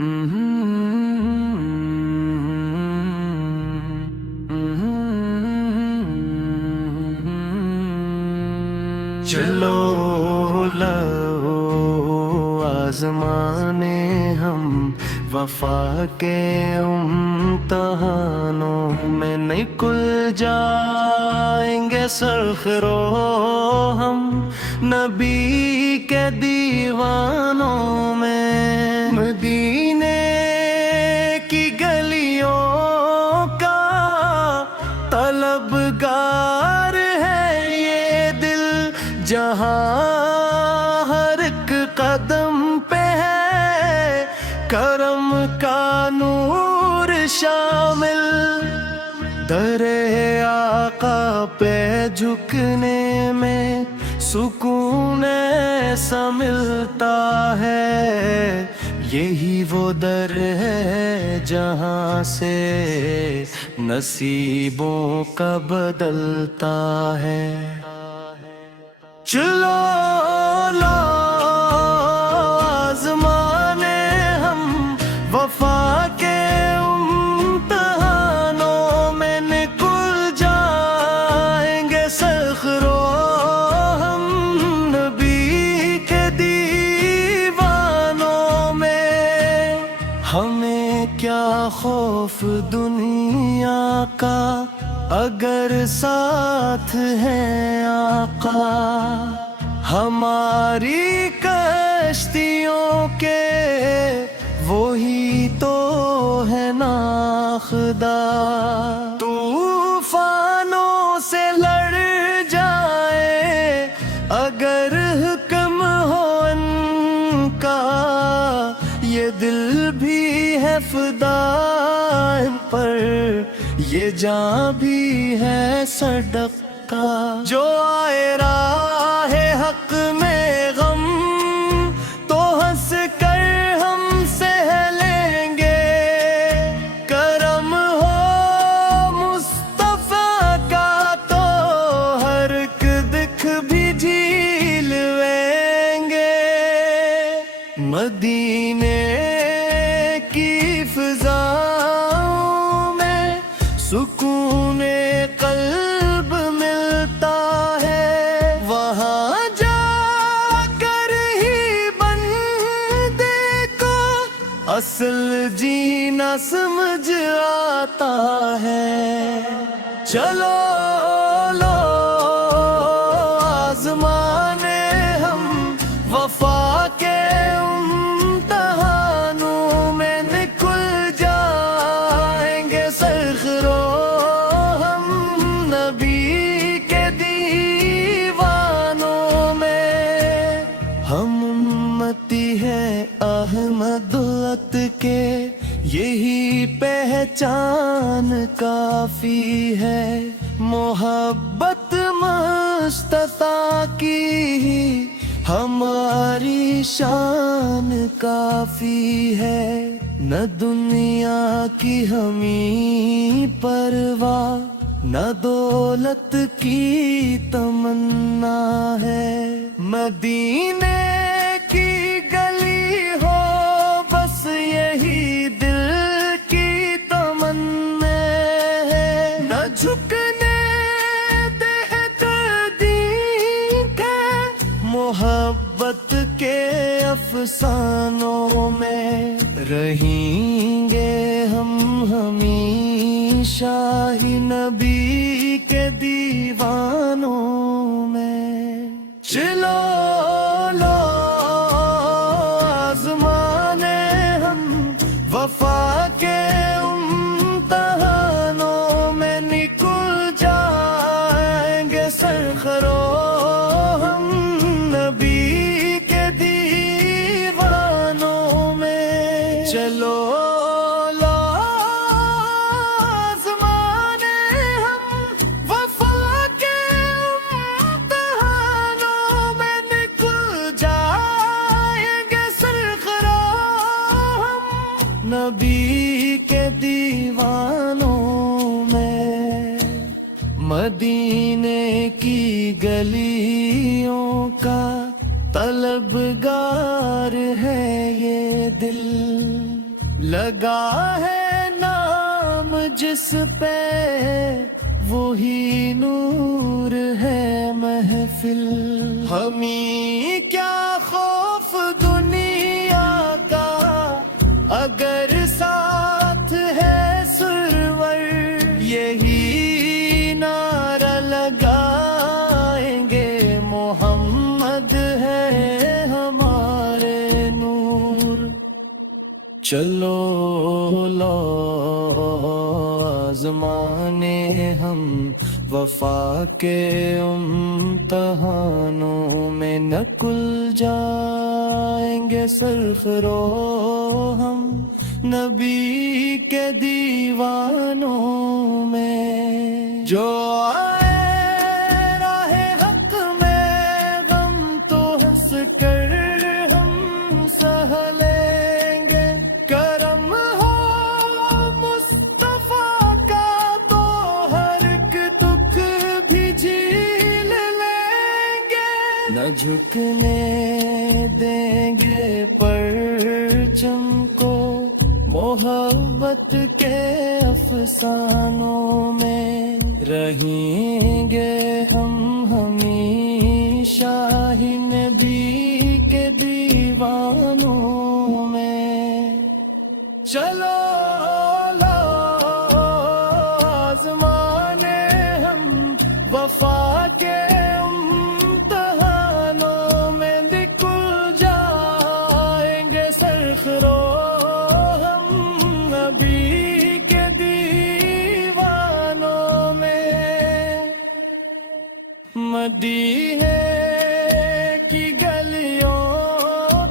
چلو لو آزمانے ہم وفا کے امتحانوں میں، نکل جائیں گے سرخرو ہم نبی کے دیوانوں میں۔ مدینے کی گلیوں کا طلبگار ہے یہ دل، جہاں ہر ایک قدم پہ ہے کرم کا نور شامل۔ در آقا پہ جھکنے میں سکون ایسا ملتا ہے، یہی وہ در ہے جہاں سے نصیبوں کا بدلتا ہے۔ چلو لو آزمانے ہم وفا کے امتحانوں میں، نکل جائیں گے سرخرو ہم نبی کے دیوانوں میں۔ ہمیں کیا خوف دنیا کا اگر ساتھ ہے آقا، ہماری کشتیوں کے وہی تو ہے ناخدا۔ طوفانوں سے لڑ جائے اگر حکم ہو ان کا، یہ دل بھی ہے فدا ان پر، یہ جاں بھی ہے صدقہ۔ جو آئے راہ حق میں غم تو ہنس کر ہم سہ لیں گے، کرم ہو مصطفیٰ کا تو ہر ایک دکھ بھی جھیل لیں گے۔ مدینے کی فضاؤں میں سکون قلب ملتا ہے، وہاں جا کر ہی بندے کو اصل جینا سمجھ آتا ہے۔ چلو لو آزمانے ہم وفا کے امتحانوں میں، نکل جائیں گے سرخرو ہم نبی کے دیوانوں میں۔ ہم امتی ہے احمدیت کے، یہی پہچان کافی ہے، محبت مصطفیٰ کی ہماری شان کافی ہے، نہ دنیا کی ہمیں پرواہ نہ دولت کی تمنا ہے۔ مدینے کی گلی ہو بس یہی دل کی تمنا ہے، نہ جھکنے دے تقدیر کے محبت کے افسانوں میں، رہیں گے ہم ہمیشہ ہی نبی کے دیوانوں میں۔ چلو لو آزمانے ہم وفا کے امتحانوں میں، نکل جائیں گے سرخرو ہم نبی کے دیوانوں میں۔ چلو لو آزمانے ہم وفا کے امتحانوں میں، نکل جائیں گے سرخرو ہم نبی کے دیوانوں میں۔ مدینے کی گلیوں کا طلبگار ہے یہ دل، لگا ہے نام جس پہ وہی نور ہے محفل. ہمیں کیا خوف دنیا کا اگر ساتھ ہے سرور. یہی نعرہ لگائیں گے محمد ہے ہمارے نور. چلو لو آزمانے ہم وفا کے امتحانوں میں. نکل جائیں گے سرخرو ہم نبی کے دیوانوں میں. جو آئے راہ حق میں غم تو ہنس کر ہم سہ لیں گے. کرم ہو مصطفیٰ کا تو ہر ایک دکھ بھی جھیل لیں گے. نہ جھکنے دیں گے پرچم کو محبت کے افسانوں میں. رہیں گے ہم ہمیشہ ہی نبی کے دیوانوں میں. چلو لو آزمانے ہم وفا کے امتحانوں میں. نکل جائیں گے سرخرو ہم نبی کے دیوانوں میں. مدینے کی گلیوں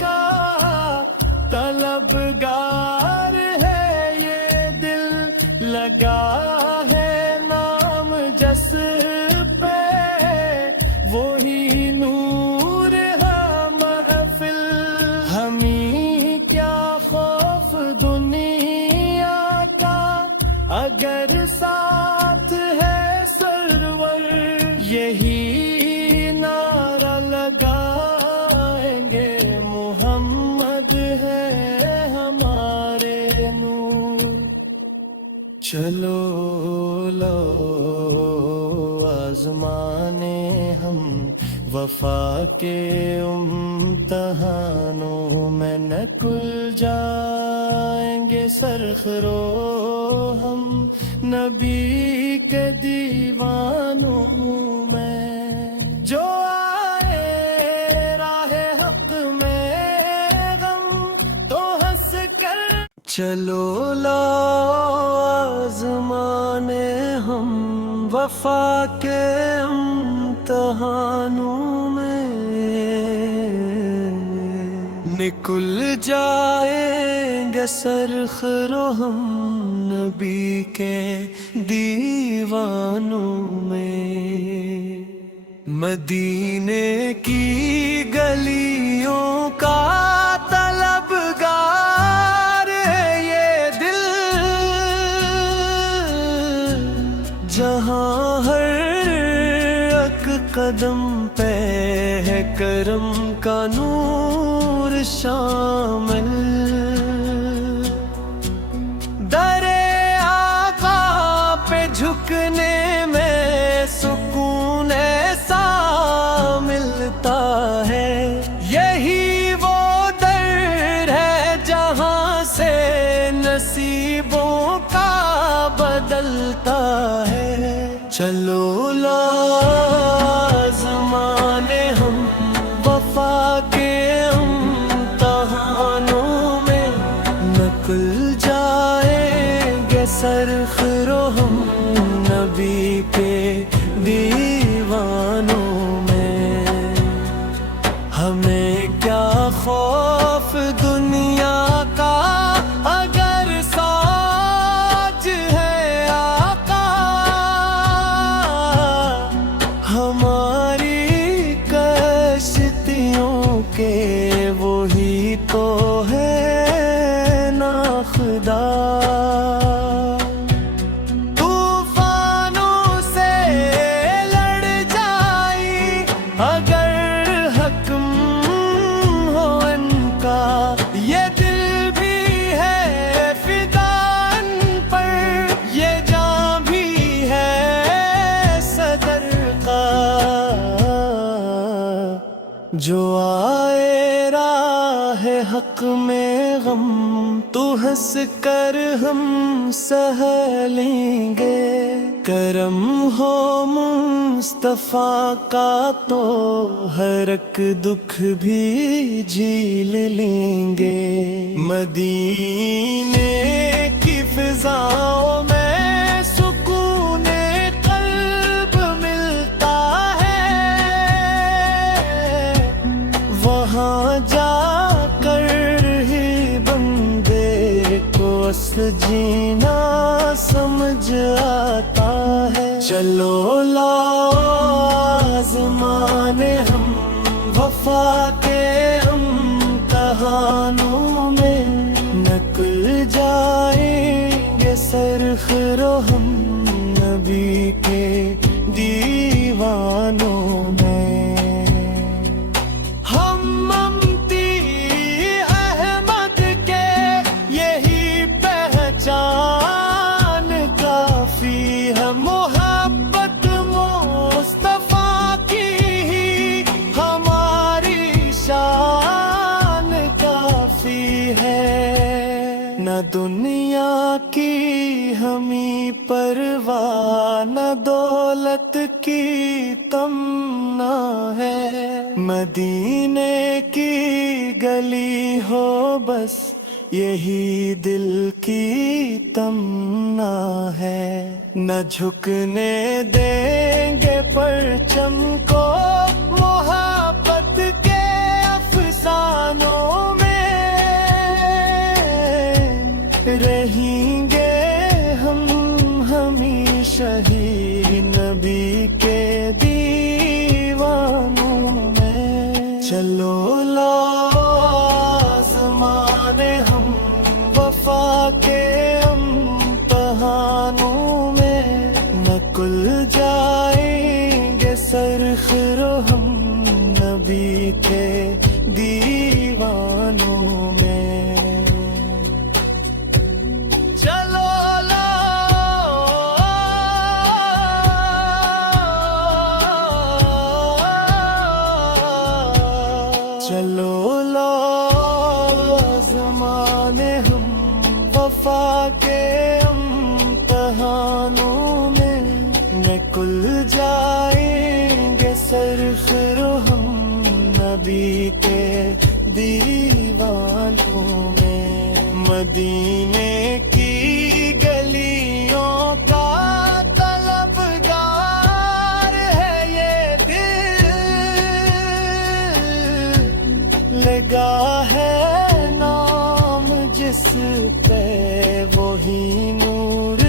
کا طلبگار ہے یہ دل. لگا ہے نام جس پہ وہی نور ہے محفل. ہمیں کیا خوف دنیا کا اگر ساتھ ہے سرور. یہی نعرہ لگائیں گے محمد ہے ہمارے نور. چلو لو آزمانے ہم وفا کے امتحانوں میں. نکل جائیں گے سرخرو ہم نبی کے دیوانوں میں. جو آئے راہ حق میں غم تو ہنس کر. چلو لو آزمانے ہم وفا کے امتحانوں میں. نکل جائیں گے سرخرو ہم نبی کے دیوانوں میں. مدینے کی گلیوں کا طلبگار ہے یہ دل. جہاں ہر ایک قدم پہ ہے کرم کا نور شامل. در آقا پہ جھکنے میں سکون ایسا ملتا ہے. یہی وہ در ہے جہاں سے نصیبوں کا بدلتا ہے. چلو آزمانے ہم وفا کے امتحانوں میں. نکل جائیں گے سرخرو ہم نبی کے دیوانوں میں. ہمیں کیا خوف دنیا کا اگر ساتھ ہے آقا. ہماری کشتیوں کے وہی تو ہے ناخدا. جو آئے راہ حق میں غم تو ہنس کر ہم سہ لیں گے، کرم ہو مصطفیٰ کا تو ہر ایک دکھ بھی جھیل لیں گے۔ مدینے کی فضاؤں میں سکون قلب ملتا ہے، وہاں جا کر ہی بندے کو اصل جینا سمجھ آتا ہے۔ چلو لاؤ آزمانے ہم وفا کے امتحانوں میں، نکل جائیں گے سرخرو ہم نبی کے دیوانوں میں۔ ہم امتی احمد کے یہی پہچان کافی ہے، محبت مصطفیٰ کی ہی ہماری شان کافی ہے۔ نہ دنیا کی ہمیں پرواہ، نہ دولت کی تمنا ہے، مدینے کی گلی ہو بس یہی دل کی تمنا ہے۔ نہ جھکنے دیں گے پرچم کو محبت کے افسانوں میں، رہیں گے ہم ہمیشہ ہی نبی کے دیوانوں میں۔ چلو لاؤ آزمانے ہم وفا کے امتحانوں میں، نکل جائیں گے سرخرو ہم نبی کے دیوانوں میں۔ چلو چلو لاؤ زمانے ہم وفا کے امتحانوں میں، نکل جائیں گے سرخرو ہم نبی کے دیوانوں میں۔ مدینے کی گلیوں کا طلبگار ہے یہ دل، لگا ہے نام جس پہ وہی نور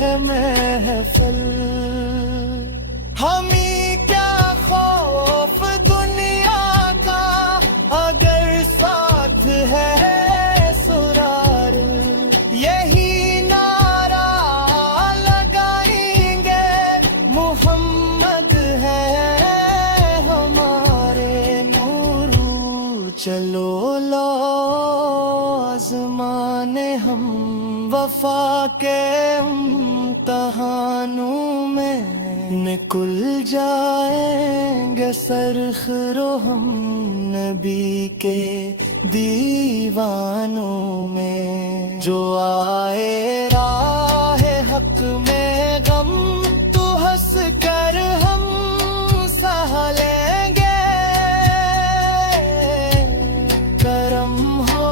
ہے محفل۔ ہمیں کیا خوف دنیا کا اگر ساتھ ہے سرار، یہی نعرہ لگائیں گے محمد ہے ہمارے نور۔ چلو لاؤ آزمانے ہم وفا کے امتحانوں میں، نکل جائیں گے سرخرو ہم نبی کے دیوانوں میں۔ جو آئے راہ حق میں غم تو ہنس کر ہم سہ لیں گے، کرم ہو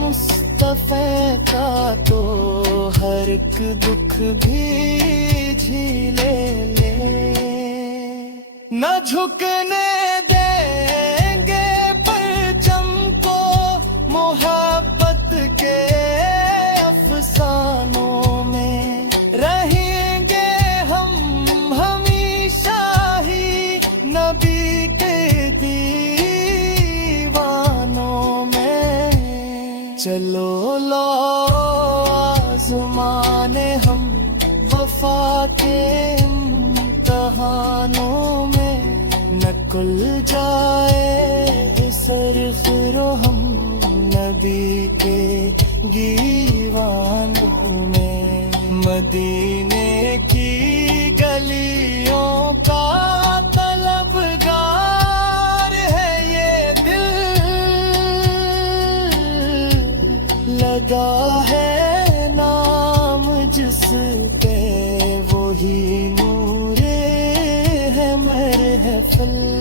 مصطفیٰ کا تو ہر ایک دکھ بھی جھیلے لے۔ نہ جھکنے دیں گے پرچم کو محبت کے افسانوں میں، رہیں گے ہم ہمیشہ ہی نبی کے دیوانوں میں۔ چلو لاؤ آزمانے ہم وفا کے امتحانوں میں، نکل جائے سرخرو ہم نبی کے دیوانوں میں۔ مدینے کی گلیوں کا طلبگار لگا ہے نام جس پہ وہی نور ہے محفل